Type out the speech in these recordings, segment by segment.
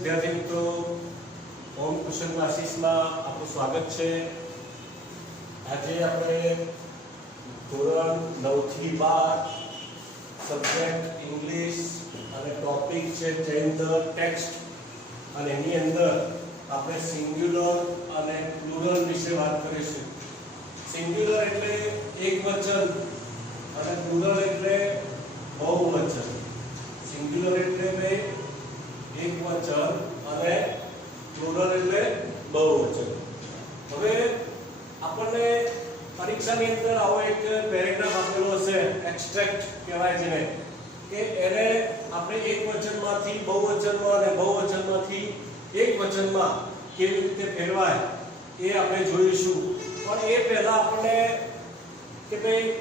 વિદ્યાર્થી મિત્રો, home tuition ક્લાસીસમાં આપનું સ્વાગત છે। આજે આપણે ધોરણ 9 થી 12 સબ્જેક્ટ ઇંગ્લિશ અને ટોપિક છે ચેન્જ ધ ટેક્સ્ટ અને એની અંદર આપણે સિંગ્યુલર અને પ્લુરલ વિશે વાત કરીશું। સિંગ્યુલર એટલે એકવચન અને પ્લુરલ એટલે બહુવચન। સિંગ્યુલર એટલે એકવચન અને પ્લુરલ એટલે બહુવચન। હવે આપણને પરીક્ષાની અંદર આવો એક પેરેગ્રાફ આપેલો હશે, એક્સ્ટ્રેક્ટ કહેવાય જેને, કે એને આપણે એકવચનમાંથી બહુવચનમાં અને બહુવચનમાંથી એકવચનમાં કેવી રીતે ફેરવાય એ આપણે જોઈશું। પણ એ પહેલા આપણને કે ભાઈ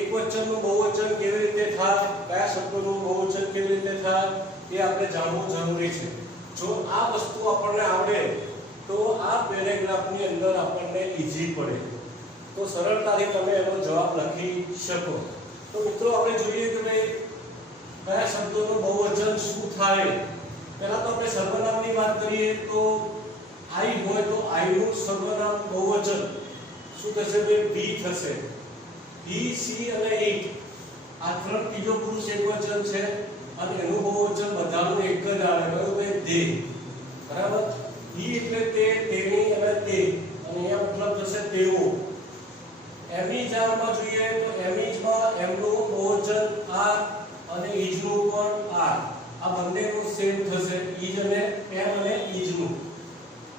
એકવચનનું બહુવચન કેવી રીતે થાય, કયા શબ્દોનું બહુવચન કેવી રીતે થાય એ આપણે જાણવું જરૂરી છે। જો આ વસ્તુ આપણને આવડે તો આ પેરેગ્રાફની અંદર આપણને ઈઝી પડે, તો સરળતાથી તમે એનો જવાબ લખી શકો। તો મિત્રો આપણે જોઈએ કે ભાઈ કયા શબ્દોનું બહુવચન શું થાય। પહેલા તો આપણે સર્વનામની વાત કરીએ તો આઈ હોય તો આઈનું સર્વનામ બહુવચન શું થશે ભાઈ? બી થશે। હી, સી અને ઇટ આ ત્રણ ત્રીજો પુરુષ એકવચન છે અને એનું બહુવચન બધાનું એક જ આવે, કયું ભાઈ? દે। બરાબર? હી એટલે તે, તેણી અને તે, અને અહીંયા મતલબ થશે તેઓ। એમીજામાં જોઈએ તો એમીજમાં એમનું બહુવચન આર અને ઈજનું પણ આર, આ બંનેનું સેમ થશે, ઈજ અને એમ અને ઈજનું।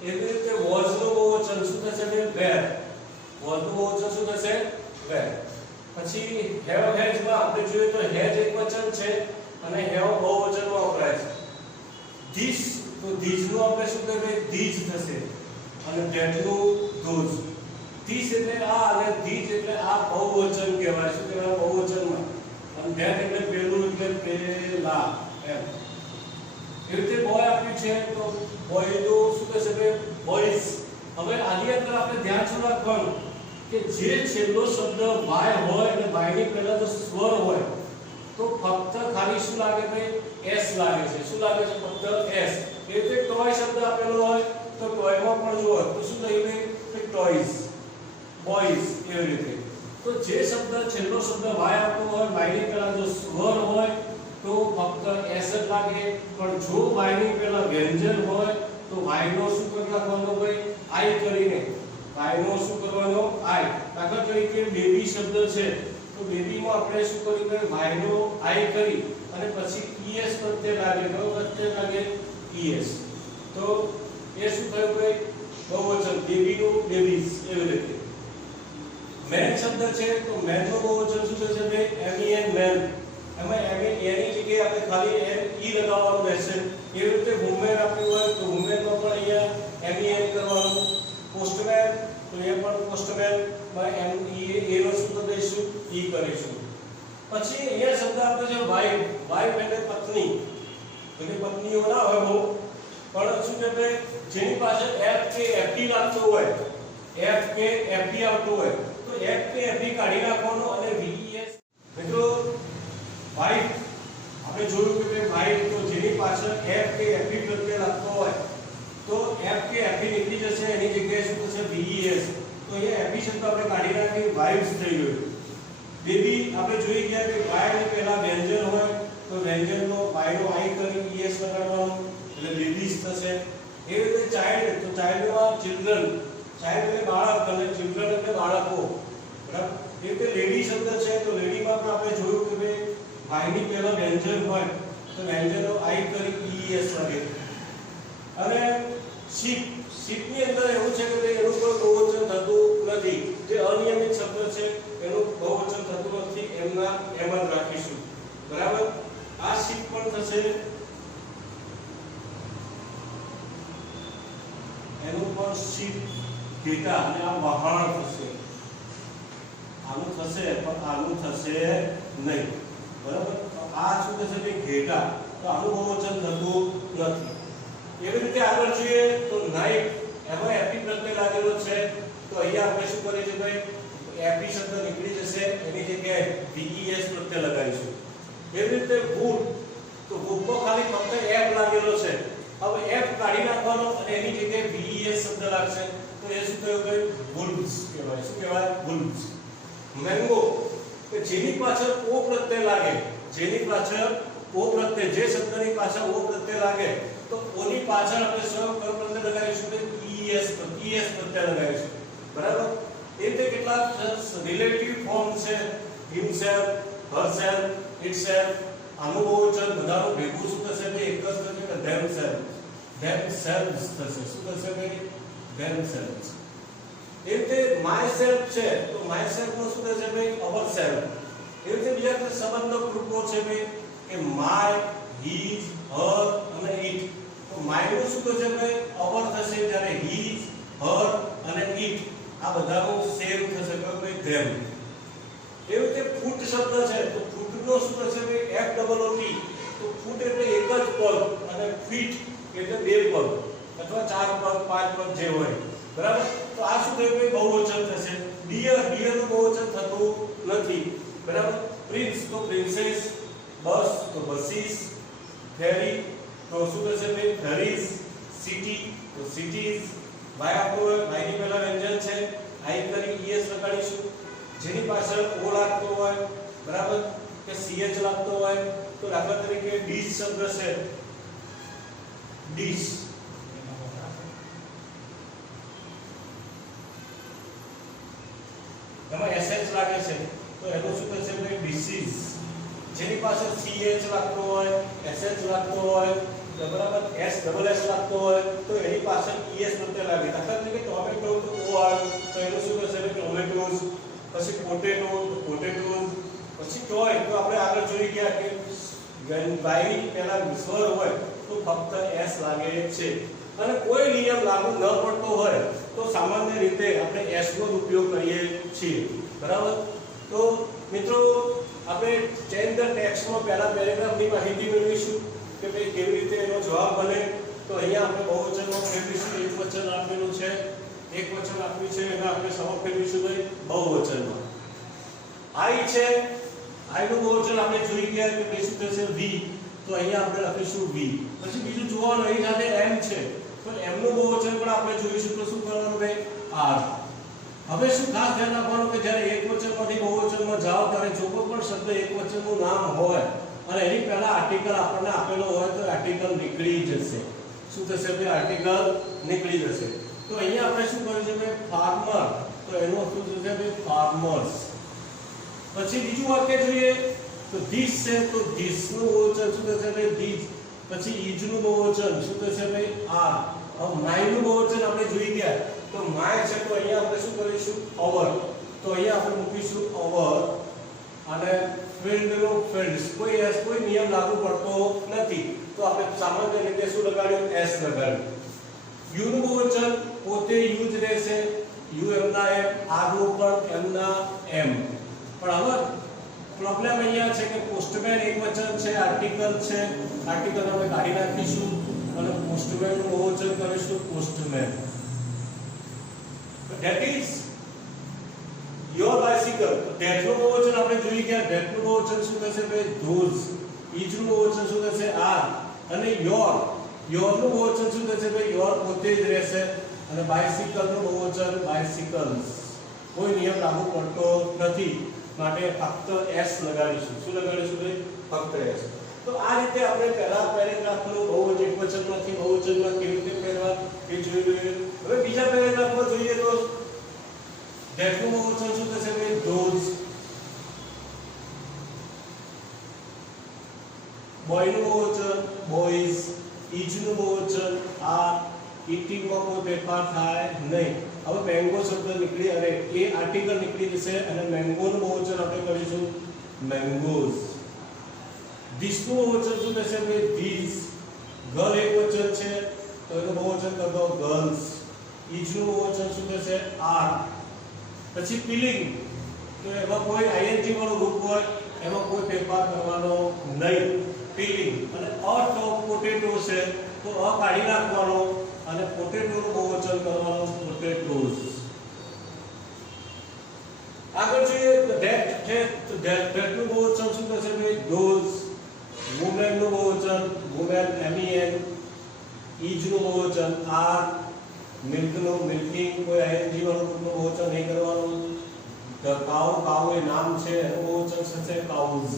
એવી રીતે વોઝનું બહુવચન શું થશે ભાઈ? વેર। વોઝનું બહુવચન શું થશે? વેર। પછી હેવ હેઝમાં આપણે જોઈએ તો હેઝ એકવચન છે અને હેવ બહુવચનમાં વપરાય છે। ધીસ તો ધીસનું આપણે શું કહીએ? ધીજ થશે અને ધેટનું ધોઝ। ધીસ એટલે આ અને ધીજ એટલે આ બહુવચન કહેવાય। શું કહેવાય? બહુવચનમાં। અને ધેટ એટલે પેલું એટલે પેલા એમ। એ રીતે બોય આપ્યું છે તો બોયનું શું થશે ભાઈ? બોયઝ। હવે આની અંદર આપણે ધ્યાન શું રાખવાનું કે જે છેલ્લો શબ્દ વાય હોય અને વાયની પહેલા જો સ્વર હોય તો ફક્ત ખાલી શું લાગે ભાઈ? એસ લાગે છે। શું લાગે છે? ફક્ત એસ। એ રીતે ટોય શબ્દ આપેલો હોય તો ટોયમાં પણ જો તો શું થઈ ભાઈ? ટોયઝ, બોયઝ એવી રીતે। તો જે શબ્દ છેલ્લો શબ્દ વાય આપતો હોય, વાયની પહેલા જો સ્વર હોય તો ફક્ત એસ જ લાગે, પણ જો વાયની પહેલા વ્યંજન હોય તો વાયનો શું કરી નાખવાનો ભાઈ? આઈ કરીને। વાયનો શું કરવાનો? આઈ। દાખલા તરીકે બેબી શબ્દ છે તો બેબીમાં આપણે શું કર્યું કે વાયનો આઈ કરી અને પછી ઈએસ પ્રત્યય લાગે, કયો પ્રત્યય લાગે? ઈએસ। તો એ શું થયું ભાઈ? બહુવચન, બેબીનું બેબીઝ એવી રીતે। મેન શબ્દ છે તો મેનનું બહુવચન શું થશે ભાઈ? એમઈએન મેન। એમાં એની જગ્યાએ આપણે ખાલી એન ઈ લગાવવાનું રહેશે। એવી રીતે વુમેન આપ્યું હોય તો વુમેનમાં પણ અહીંયા એમઈએન કરવાનું। પોસ્ટમેન તો એ પણ પોસ્ટમેન માં એમ ઈ એનો શું કરી દઈશું? ઈ કરીશું। પછી અહીંયા શબ્દ આપણે છે વાઇફ। વાઇફ એટલે પત્ની। એની પત્નીઓ ના હોય બહુ, પણ શું કે ભાઈ જેની પાસે એફ કે એફડી લાગતો હોય, એફ કે એફડી આવતો હોય તો એફ કે એફડી કાઢી નાખવાનો અને વીઈએસ। મિત્રો વાઇફ આપણે જોયું કે વાઇફ તો જેની પાછળ એફ કે એફડી પ્રત્યય લાગતો હોય તો એફ કે એફડી નીકળી જશે, એની જગ્યાએ શું થશે? વીઈએસ। તો અહીંયા એફડી શબ્દ આપણે કાઢી નાખી, વાઇફ્સ થઈ ગયો। બેબી આપણે જોઈ ગયા કે વાય ની પહેલા વ્યંજન હોય તો વ્યંજનનો વાયનો આઈ કરી ઈએસ લગાડવાનો એટલે બેબીઝ થશે। એ રીતે ચાઇલ્ડ તો ચાઇલ્ડમાં ચિલ્ડ્રન, ચાઇલ્ડ એટલે બાળક અને ચિલ્ડ્રન એટલે બાળકો। બરાબર? એ રીતે લેડી શબ્દ છે તો લેડીમાં પણ આપણે જોયું કે ભાઈ વાયની પહેલા વ્યંજન હોય તો વ્યંજનનો આઈ કરી ઈએસ લાગે। અને શીપ, શીપની અંદર એવું છે કે ભાઈ એનું કોઈ બહુવચન થતું નથી, જે અનિયમિત શબ્દ છે એનું બહુવચન થતું નથી, એમના એમ જ રાખીશું। બરાબર? આ શીપ પણ થશે, એનું પણ શીપ ઘેટા અને આ વહાણ થશે। આનું થશે પણ આનું થશે નહીં। બરાબર? આ શું થશે ભાઈ? ઘેટા। તો આનું બહુવચન થતું નથી। એવી રીતે આગળ જોઈએ તો નાઇટ, એમાં એફી પ્રત્યય લાગેલો છે તો અહીંયા આપણે શું કરીએ છીએ ભાઈ? એફી શબ્દ નીકળી જશે, એની જગ્યાએ વીઈએસ પ્રત્યય લગાવીશું। એવી રીતે બૂટ, તો બૂટમાં ખાલી ફક્ત એફ લાગેલો છે। હવે એફ કાઢી નાખવાનો અને એની જગ્યાએ VES શબ્દ લાગશે તો એ શું કહેવાય wolves કહેવાય શું કહેવાય wolves મેંગો કે જેની પાછળ ઓ પ્રત્યય લાગે જેની પાછળ ઓ પ્રત્યય જે શબ્દની પાછળ ઓ પ્રત્યય લાગે તો ઓની પાછળ આપણે સૌ કયો પ્રત્યય લગાવીશું કે ES પ્રત્યય લગાવીશું બરાબર એ રીતે કેટલા રિલેટિવ ફોર્મ છે himself herself itself આનું બહુવચન બધાનું ભેગું શું થશે કે એક જ થશે કે themselves થશે શું થશે કે themselves એ રીતે myself છે તો myself નો શું થશે ભાઈ ourself એ રીતે બીજા સંબંધો ગ્રુપો છે ભાઈ કે my his her અને it તો my નું શું થશે ભાઈ our થશે જ્યારે his her અને it આ બધાનું સેમ થશે કે ભાઈ them એ રીતે ફૂટ શબ્દ છે તો ફૂટ નો શું થશે ભાઈ F ડબલ O T તો ફૂટ એટલે એક જ પગ અને ફીટ એટલે બે પગ અથવા ચાર પગ પાંચ પગ જે હોય બરાબર તો આ શું થયું ભાઈ બહુવચન થશે ડિયર નું બહુવચન થતું નથી બરાબર પ્રિન્સ તો પ્રિન્સેસ બસ તો બસીસ ફેરી તો શું થશે ભાઈ ફેરીઝ સિટી તો સિટીઝ વાય આપો વાય ની પહેલા વ્યંજન છે આઈ કરી ES લગાડીશું જેની પાછળ ઓ લાગતો હોય બરાબર કે CH લાગતો હોય તો દાખલા તરીકે ડીશ શબ્દ છે ડીશ એમાં SH લાગે છે તો એનું શું થશે ભાઈ ડિસીઝ જેની પાછળ CH લાગતો હોય SH લાગતો હોય બરાબર S લાગતો હોય તો એની પાછળ ES પ્રત્યય લાગે દાખલા તરીકે ટોમેટો તો O આવે તો એનું શું થશે ભાઈ ટોમેટોઝ પછી પોટેટો તો પોટેટોઝ પછી ટોય તો આપણે આગળ જોઈ ગયા કે બાયની પહેલા સ્વર હોય તો ફક્ત S લાગે છે અને કોઈ નિયમ લાગુ ન પડતો હોય તો સામાન્ય રીતે આપણે S નો ઉપયોગ કરીએ છીએ બરાબર તો મિત્રો આપણે ચેન્જ ધ ટેક્સ્ટમાં પહેલા પેરેગ્રાફની માહિતી મેળવીશું કે ભાઈ કેવી રીતે એનો જવાબ બને તો અહીંયા આપણે બહુવચનમાં ફેરવીશું એકવચન આપેલું છે એકવચન આપ્યું છે એને આપણે સમૂહ ફેરવીશું ભાઈ બહુવચનમાં I છે I નું બહુવચન આપણે જોઈ ગયા કે ભાઈ શું થશે V તો અહીંયા આપણે લખીશું V પછી બીજું જોવાનું અહીં સાથે M છે તો M નું બહુવચન પણ આપણે જોઈશું તો શું કરવાનું ભાઈ R હવે શું ખાસ ધ્યાન રાખવાનું કે જ્યારે એકવચનમાંથી બહુવચનમાં જાઓ ત્યારે જો કોઈ પણ શબ્દ એકવચનનું નામ હોય અને એની પહેલા આર્ટિકલ આપણને આપેલો હોય તો આર્ટિકલ નીકળી જશે શું થશે ભાઈ આર્ટિકલ નીકળી જશે તો અહીંયા આપણે શું કર્યું છે ભાઈ ફાર્મર તો એનો અર્થ શું થશે ભાઈ ફાર્મર્સ પછી બીજું વાક્ય જોઈએ તો ધીસ છે તો ધીસ નું બહુવચન શું થશે ભાઈ ધીસ પછી ઈજ નું બહુવચન શું થશે ભાઈ આ હવે માય નું બહુવચન આપણે જોઈ ગયા તો માય છે તો અહીંયા આપણે શું કરીશું અવર તો અહીંયા આપણે મૂકીશું અવર અને ફિલ્ડ નો ફિલ્ડ્સ કોઈ નિયમ લાગુ પડતો નથી તો આપણે સામાન્ય રીતે શું લગાડ્યું S લગાડ્યું યુ નું બહુવચન પોતે યુ જ રહેશે યુ એમના એમ આર નું પણ એમના એમ પણ હવે પ્રોબ્લેમ અહીંયા છે કે પોસ્ટમેન એકવચન છે આર્ટિકલ આપણે કાઢી નાખીશું અને પોસ્ટમેન નું બહુવચન કરીશું postman that is your bicycle that નું બહુવચન આપણે જોઈ ગયા that નું બહુવચન શું થશે ભાઈ those each નું બહુવચન શું થશે are અને your નું બહુવચન શું થશે ભાઈ your પોતે જ રહેશે અને bicycle નું બહુવચન bicycles કોઈ નિયમ લાગુ પડતો નથી માટે ફક્ત S લગાડીશું શું લગાડીશું ભાઈ ફક્ત S તો આ રીતે આપણે પહેલા પેરેગ્રાફનું બહુવચન એકવચનમાંથી બહુવચનમાં કેવી રીતે ફેરવા એ જોઈ લઈએ હવે બીજા પેરેગ્રાફમાં જોઈએ તો that નું બહુવચન શું થશે ભાઈ those boy નું બહુવચન boys each નું બહુવચન are eating માં કોઈ ફેરફાર થાય નહીં હવે મેંગો શબ્દ નીકળી અને એ આર્ટિકલ નીકળી જશે અને મેંગો નું બહુવચન આપણે કરીશું મેંગોઝ ધીસ નું બહુવચન શું થશે ભાઈ ધીસ ગર્લ એકવચન છે તો એનું બહુવચન કરી દો ગર્લ્સ ઈચ નું બહુવચન શું થશે આર પછી પીલિંગ તો એમાં કોઈ આઈએનજી વાળું રૂપ હોય એમાં કોઈ ફેરફાર કરવાનો નહીં પીલિંગ અને અર્થ ઓફ પોટેટો છે તો અ કાઢી નાખવાનો અને પોટેટો નું બહુવચન કરવાનું પોટેટોઝ આગળ જોઈએ તો ધેટ છે તો ધેટ નું બહુવચન શું થશે ભાઈ ધોઝ વુમેન નું બહુવચન વુમેન MEN ઈજ નું બહુવચન આર, મિલ્ક નું મિલ્કિંગ, કોઈ આઈએનજી વાળું રૂપનું બહુવચન નહીં કરવાનું. કાઉ, કાઉ એ નામ છે એનું બહુવચન થશે કાઉઝ.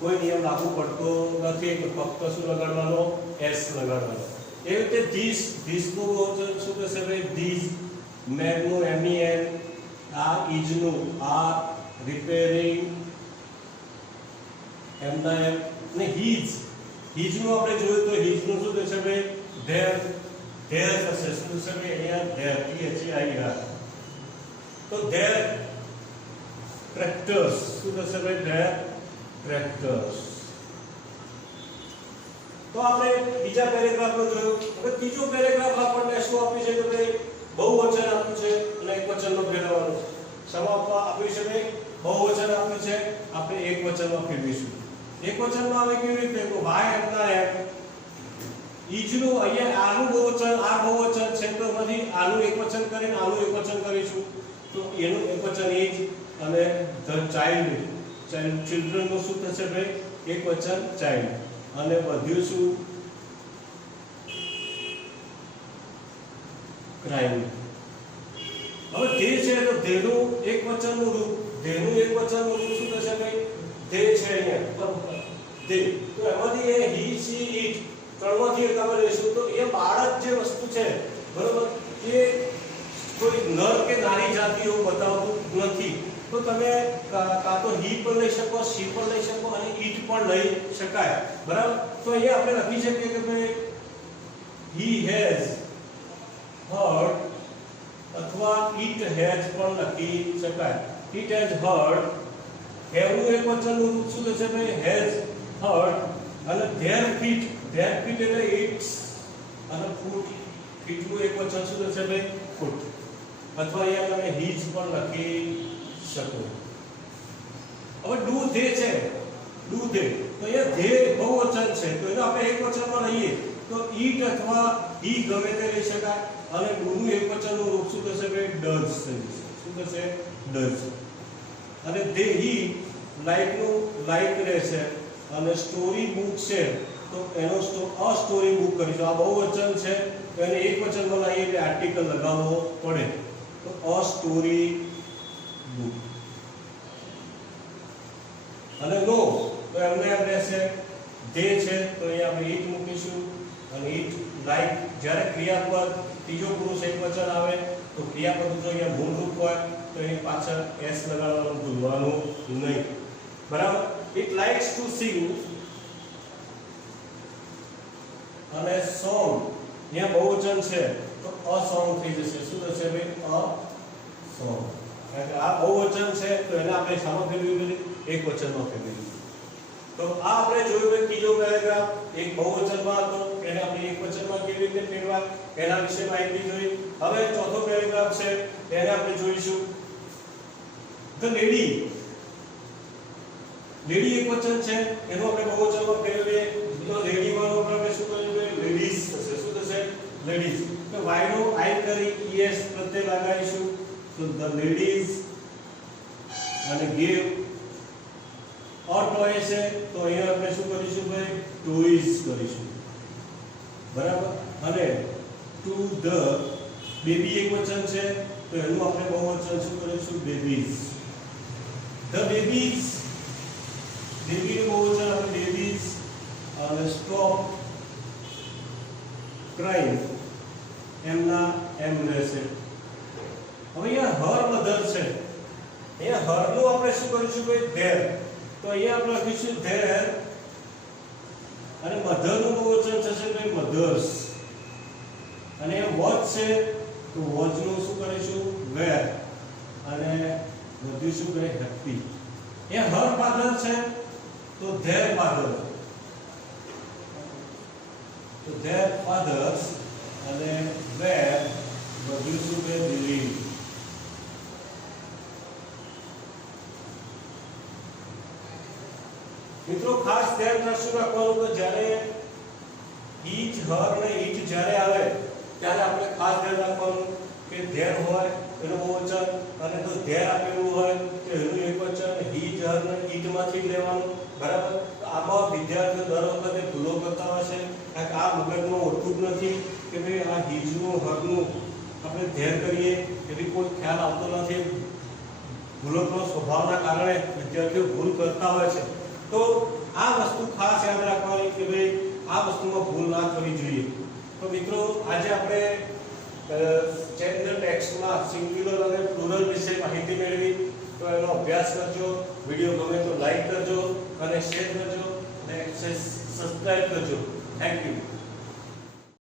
કોઈ નિયમ લાગુ પડતો નથી કે ફક્ત શું લગાડવાનો, એસ લગાડવાનો. એવી રીતે ધીસ નું બહુવચન શું થશે ભાઈ, ધીસ. મેન નું MEN, આ ઈજ નું આ, રિપેરિંગ એમના એમ ને હીજ નું આપણે જોયું તો હીજ નું શું થશે ભાઈ, ધેર. ધેર થશે શું થશે ભાઈ, અહીંયા ધેર, THEIR. તો ધેર ટ્રેક્ટર્સ શું થશે ભાઈ, ધેર ટ્રેક્ટર્સ. તો આપણે બીજા પેરેગ્રાફમાં જોયું. હવે ત્રીજો પેરેગ્રાફ આપણને શું આપ્યું છે કે ભાઈ બહુવચન આપ્યું છે અને એકવચનનો ફેરવવાનું છે. સમાપમાં આપ્યું છે ભાઈ બહુવચન આપ્યું છે, આપણે એકવચનમાં ફેરવીશું. એકવચનમાં આવે કેવી રીતે, તો વાય એમના એમ ઈજનું અહીંયા આનું બહુવચન, આ બહુવચન છે તો એમાંથી આનું એકવચન કરીને આનું એકવચન કરીશું. તો એનું એકવચન ઈજ અને ધ ચાઇલ્ડ, ચિલ્ડ્રન નું શું થશે ભાઈ, એકવચન ચાઇલ્ડ. અને બધું શું, ક્રાઇમ. હવે ધે છે તો ધેનું એકવચનનું રૂપ, ધેનું એકવચનનું રૂપ શું થશે ભાઈ, ધે છે અહીંયા ધે. તો એમાંથી એ હી, સી, ઈટ ત્રણમાંથી એક આપણે લેશું. તો એ બાળક જે વસ્તુ છે બરોબર, એ કોઈ નર કે નારી જાતિ એવું બતાવતું નથી. તો તમે કાં તો હી પણ લઈ શકો, સી પણ લઈ શકો અને ઈટ પણ લઈ શકાય. બરાબર. તો અહીંયા આપણે લખી શકીએ કે ભાઈ હી હેઝ હર્ડ અથવા ઈટ હેઝ પણ લખી શકાય. ઈટ હેઝ હર્ડ. હેવ નું એકવચનનું રૂપ શું થશે ભાઈ, હેઝ હર્ડ. અને ધેર ફીટ, ધેર ફીટ એટલે ઈટ્સ અને ફૂટ. ફીટ નું એકવચન શું થશે ભાઈ, ફૂટ. અથવા અહીંયા તમે હીજ પણ લખી શકો. હવે ડુ ધે છે, ડુ ધે. તો અહીંયા ધે બહુવચન છે તો એને આપણે એકવચનમાં લઈએ તો ઈટ અથવા હી ગમે તે લઈ શકાય. અને ડુ નું એકવચનનું રૂપ શું થશે ભાઈ, ડઝ થઈ જશે. શું થશે, ડઝ. અને ધે હી લાઈક નું લાઈક રહેશે. અને સ્ટોરી બુક છે તો એનો અ સ્ટોરી બુક કરીશું. આ બહુવચન છે તો એને એકવચનમાં લાવીએ એટલે આર્ટિકલ લગાવવો પડે. તો અ સ્ટોરી બુક. અને નો તો એમને એમ રહેશે. ધે છે તો અહીંયા આપણે ઈટ મૂકીશું. અને ઈટ લાઈક. જ્યારે ક્રિયાપદ ત્રીજો પુરુષ એકવચન આવે તો ક્રિયાપદ જો અહીંયા મૂળરૂપ હોય તો એની પાછળ એસ લગાડવાનું ભૂલવાનું નહીં. બરાબર. It likes to sing. અને song અહીંયા બહુવચન છે તો a song થઈ જશે. શું થશે ભાઈ, a song. કારણ કે આ બહુવચન છે તો એને આપણે શામાં ફેરવી દીધી, એકવચનમાં ફેરવી દીધી. તો આ આપણે જોયું કે ત્રીજો પેરેગ્રાફ એક બહુવચનમાં હતો, એને આપણે એકવચનમાં કેવી રીતે ફેરવા એના વિશે માહિતી જોઈ. હવે ચોથો પેરેગ્રાફ છે એને આપણે જોઈશું. The lady. લેડી એકવચન છે એનો આપણે બહુવચનમાં ફેરવીએ તો લેડી વાળો આપણે શું કરીએ, લેડીઝ થશે. શું થશે, લેડીઝ. તો વાય નો આઈ કરી es પ્રત્યય લગાવીશું. તો the ladies. અને give or toy છે તો અહીંયા આપણે શું કરીશું ભાઈ, toys કરીશું. બરાબર. અને to the baby એકવચન છે તો એનું આપણે બહુવચન શું કરીશું, babies. The babies. બેબી નું બહુવચન આપણે બેબીઝ. અને સ્ટોપ ક્રાઇમ એમના એમ રહેશે. હવે અહીંયા હર મધર છે, અહીંયા હર નું આપણે શું કરીશું ભાઈ, ધેર. તો અહીંયા આપણે લખીશું ધેર. અને મધર નું બહુવચન થશે ભાઈ મધર્સ. અને વોચ છે તો વોચ નું શું કરીશું, વેર. અને બધું શું કહે, હેપી. એ હર ફાધર છે તો their father. તો their fathers. અને where બધું શું કહે, believe. મિત્રો ખાસ ધ્યાન રાખવાનું કે જ્યારે each, her અને it જ્યારે આવે ત્યારે આપણે ખાસ ધ્યાન રાખવાનું કે their હોય એનું બહુવચન અને તો their આપેલું હોય તો એનું એકવચન he, her અને it માંથી લેવાનું. બરાબર. આમાં વિદ્યાર્થીઓ દર વખતે ભૂલો કરતા હોય છે કારણ કે આ મગજમાં હોતું જ નથી કે ભાઈ આ હીજનું હરનું આપણે ધ્યાન કરીએ એવી કોઈ ખ્યાલ આવતો નથી. ભૂલોનો સ્વભાવના કારણે વિદ્યાર્થીઓ ભૂલ કરતા હોય છે. તો આ વસ્તુ ખાસ યાદ રાખવાની કે ભાઈ આ વસ્તુમાં ભૂલ ના થવી જોઈએ. તો મિત્રો આજે આપણે ચેપ્ટર ટેક્સ્ટમાં સિંગ્યુલર અને પ્લુરલ વિશે માહિતી મેળવી. તો એનો અભ્યાસ કરજો. વિડીયો ગમે તો લાઈક કરજો અને શેર કરજો અને સબસ્ક્રાઇબ કરજો. Thank you.